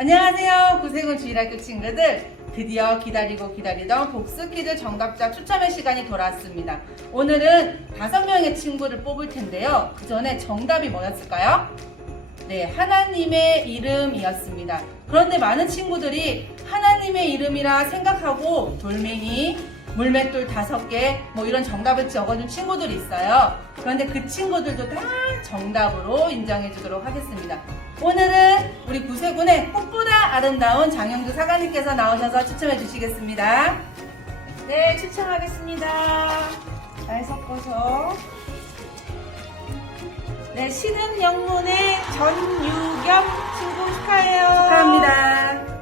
안녕하세요. 구세군 주일학교 친구들. 드디어 기다리고 기다리던 복수 퀴즈 정답자 추첨의 시간이 돌아왔습니다. 오늘은 다섯 명의 친구를 뽑을 텐데요. 그 전에 정답이 뭐였을까요? 네, 하나님의 이름이었습니다. 그런데 많은 친구들이 하나님의 이름이라 생각하고 돌멩이, 물맷돌 다섯 개, 뭐 이런 정답을 적어준 친구들이 있어요. 그런데 그 친구들도 다 정답으로 인정해 주도록 하겠습니다. 오늘은 우리 구세군의 아름다운 장영주 사관님께서 나오셔서 추첨해 주시겠습니다. 네, 추천하겠습니다. 잘 섞어서. 네, 신흥 영문의 전유겸 친구 축하해요. 축하합니다.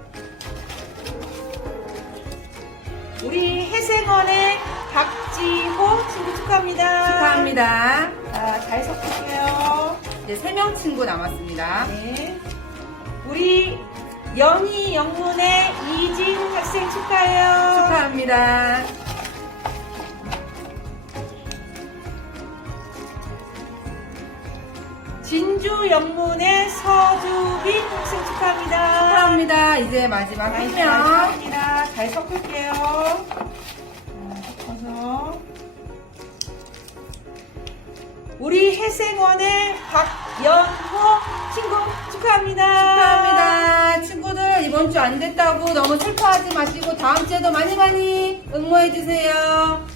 우리 해생원의 박지호 친구 축하합니다. 축하합니다. 자, 잘 섞을게요. 이제 세 명 친구 남았습니다. 네. 영희 영문의 이진 학생 축하해요. 축하합니다. 진주 영문의 서주빈 학생 축하합니다. 축하합니다. 이제 마지막 한 네, 명. 감사합니다. 잘 섞을게요. 자, 섞어서. 우리 해생원의 박연호 친구 축하합니다. 축하합니다. 이번 주 안 됐다고 너무 슬퍼하지 마시고 다음 주에도 많이 많이 응모해 주세요.